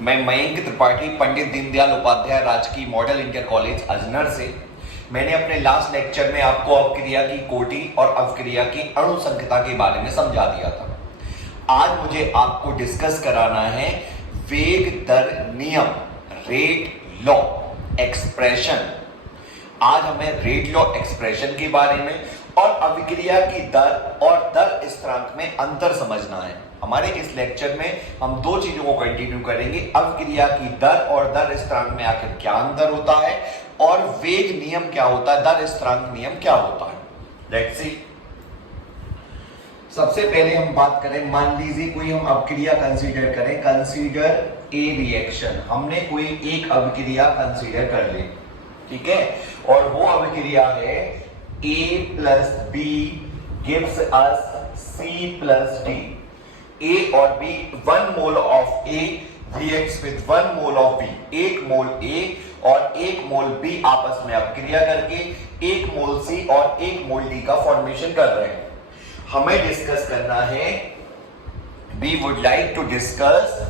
मैं मयंक त्रिपाठी पंडित दीनदयाल उपाध्याय राजकीय model inter college Ajnar से। मैंने अपने लास्ट लेक्चर में आपको अपक्रिया की कोटि और अपक्रिया की अणुसंख्यता के बारे में समझा दिया था। आज मुझे आपको डिस्कस कराना है वेग दर नियम, रेट लॉ एक्सप्रेशन। आज हमें रेट लॉ एक्सप्रेशन के बारे में और अभिक्रिया की दर और दर स्थिरांक में अंतर समझना है। हमारे इस लेक्चर में हम दो चीजों को कंटिन्यू करेंगे, अभिक्रिया की दर और दर स्थिरांक में आखिर क्या अंतर होता है और वेग नियम क्या होता है, दर स्थिरांक नियम क्या होता है। Let's see. सबसे पहले हम बात करें, मान लीजिए कोई हम अभिक्रिया कंसीडर करें, कंसीडर ए रिएक्शन। हमने कोई एक अभिक्रिया कंसीडर कर ली, ठीक है, और वो अभिक्रिया है A plus B gives us C plus D. A और B, 1 mole of A reacts with 1 mole of B. 1 mole A और 1 मोल B आपस में अपक्रिया करके 1 मोल C और 1 मोल D का फॉर्मेशन कर रहे हैं। हमें डिस्कस करना है, we would like to discuss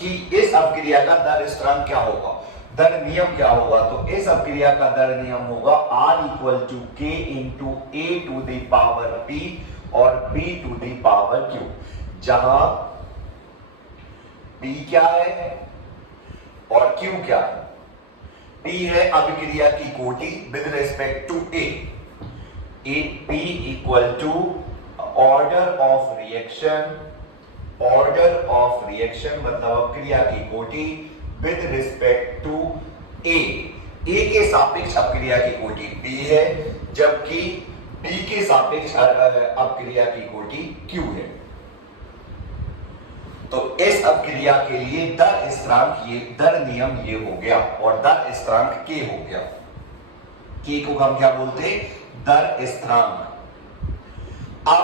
कि इस अपक्रिया का दर स्थिरांक क्या होगा, दर नियम क्या होगा। तो इस अपक्रिया का दर नियम होगा R equal to K into A to the power P और B to the power Q, जहां P क्या है और Q क्या है। P है अभिक्रिया की कोटि with respect to A, P equal to order of reaction, order of reaction मतलब अभिक्रिया की कोटि with respect to A. A के सापेक्ष अपक्रिया की कोटि B है, जबकि B के सापेक्ष अपक्रिया की कोटि Q है। तो इस अपक्रिया के लिए दर स्थिरांक, ये दर नियम ये हो गया और दर स्थिरांक K हो गया। K को हम क्या बोलते हैं, दर स्थिरांक। अब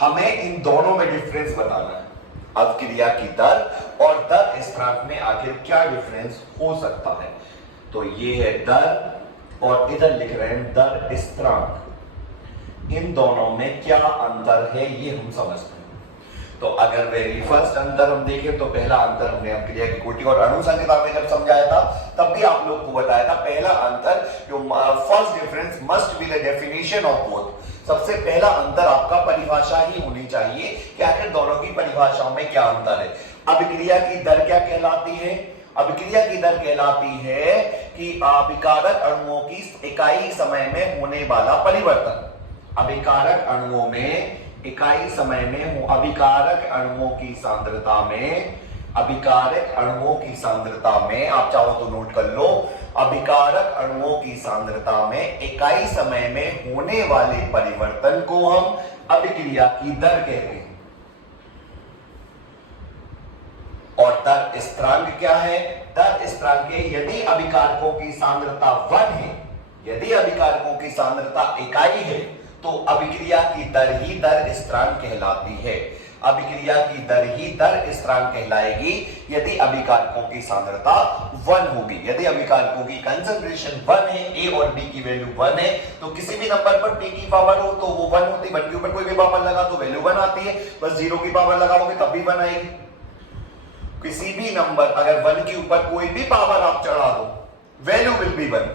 हमें इन दोनों में डिफरेंस बताना है, अभिक्रिया की दर और दर स्थिरांक में आखिर क्या डिफरेंस हो सकता है। तो ये है दर और इधर लिख रहे हैं दर स्थिरांक। इन दोनों में क्या अंतर है ये हम समझते हैं। तो अगर वेरी फर्स्ट अंतर हम देखें तो पहला अंतर हमने अभिक्रिया की कोटि और अणुसंख्यता में जब समझाया था तब भी आप लोग को बताया था, पहला अंतर जो first difference must be the definition of both. सबसे पहला अंतर आपका परिभाषा ही होनी चाहिए कि आखिर दोनों की परिभाषाओं में क्या अंतर है। अभिक्रिया की दर क्या कहलाती है, अभिक्रिया की दर कहलाती है कि अभिकारक अणुओं की इकाई समय में होने वाला परिवर्तन। अभिकारक अणुओं में इकाई समय में अभिकारक अणुओं की सांद्रता में, अभिकारक अणुओं की सांद्रता में, आप चाहो तो नोट कर लो, अभिकारक अणुओं की सांद्रता में इकाई समय में होने वाले परिवर्तन को हम अभिक्रिया की दर कहते हैं। और दर स्थिरांक क्या है, दर स्थिरांक है यदि अभिकारकों की सांद्रता 1 है, यदि अभिकारकों की सांद्रता इकाई है तो अभिक्रिया की दर ही दर स्थिरांक कहलाती है। अभिक्रिया की दर ही दर स्थिरांक कहलाएगी यदि अभिकारकों की सांद्रता 1 होगी। यदि अभिकारकों की कंसंट्रेशन 1 है, A और B की वैल्यू 1 है, तो किसी भी नंबर पर P की पावर हो तो वो 1 होती है। 1 के ऊपर कोई भी पावर लगा तो वैल्यू 1 आती है, बस 0 की पावर लगाओगे तब भी 1 आएगी। किसी भी नंबर अगर 1 के ऊपर कोई भी पावर आप चढ़ा दो, वैल्यू विल बी 1,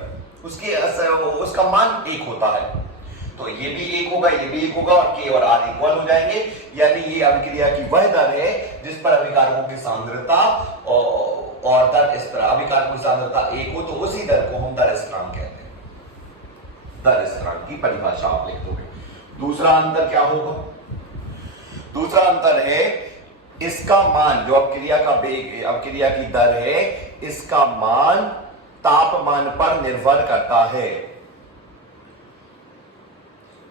उसका मान 1 होता है। तो ये भी 1 होगा, ये भी 1 होगा और K और R इक्वल हो जाएंगे। यानी ये अभिक्रिया की वह दर है जिस पर अभिकारकों की सांद्रता और दर स्थिरांक, अभिकारकों की सांद्रता 1 हो तो उसी दर को हम दर स्थिरांक कहते हैं। दर स्थिरांक की परिभाषा आप लिख दोगे। दूसरा अंतर क्या होगा, दूसरा अंतर है इसका मान, जो अभिक्रिया का वेग, अभिक्रिया की दर है, इसका मान तापमान पर निर्भर करता है,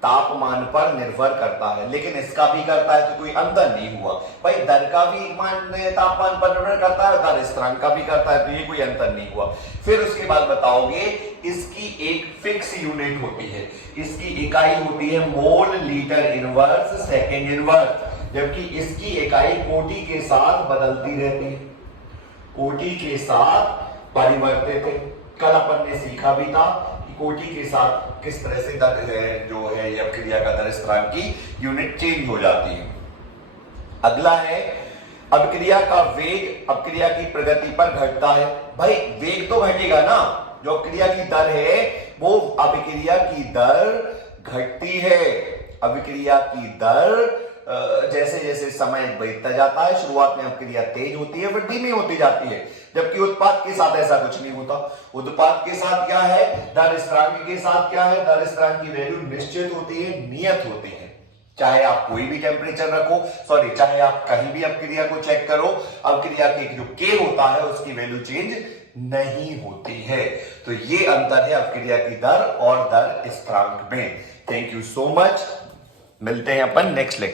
तापमान पर निर्भर करता है। लेकिन इसका भी करता है तो कोई अंतर नहीं हुआ भाई, दर का भी मान तापमान पर निर्भर करता है, दर स्थिरांक का भी करता है, तो ये कोई अंतर नहीं हुआ। फिर उसके बाद बताओगे इसकी एक फिक्स यूनिट होती है, इसकी इकाई होती है mole litre inverse second inverse, जबकि इसकी इकाई कोटि के साथ बदलती रहती है, कोटि के साथ परिवर्तित है। कल अपन ने सीखा भी था कोटि के साथ किस तरह से दर जो है ये अपक्रिया का दर स्थिरांक की यूनिट चेंज हो जाती है। अगला है अभिक्रिया का वेग अभिक्रिया की प्रगति पर घटता है। भाई वेग तो घटेगा ना, जो अभिक्रिया की दर है वो अभिक्रिया की दर घटती है। अभिक्रिया की दर जैसे जैसे समय बीतता जाता है, शुरुआत में अभिक्रिया तेज होती है, फिर धीमी होती जाती है, जबकि उत्पाद के साथ ऐसा कुछ नहीं होता। उत्पाद के साथ क्या है, दर स्थिरांक के साथ क्या है, दर स्थिरांक की वैल्यू निश्चित होती है, नियत होती है। चाहे आप कोई भी टेम्परेचर रखो, सॉरी चाहे आप कहीं भी अभिक्रिया को चेक करो, अभिक्रिया के जो के होता है उसकी वैल्यू चेंज नहीं होती है। तो ये अंतर है अभिक्रिया की दर और दर स्थिरांक में। थैंक यू सो मच, मिलते हैं अपन नेक्स्ट लेक्चर।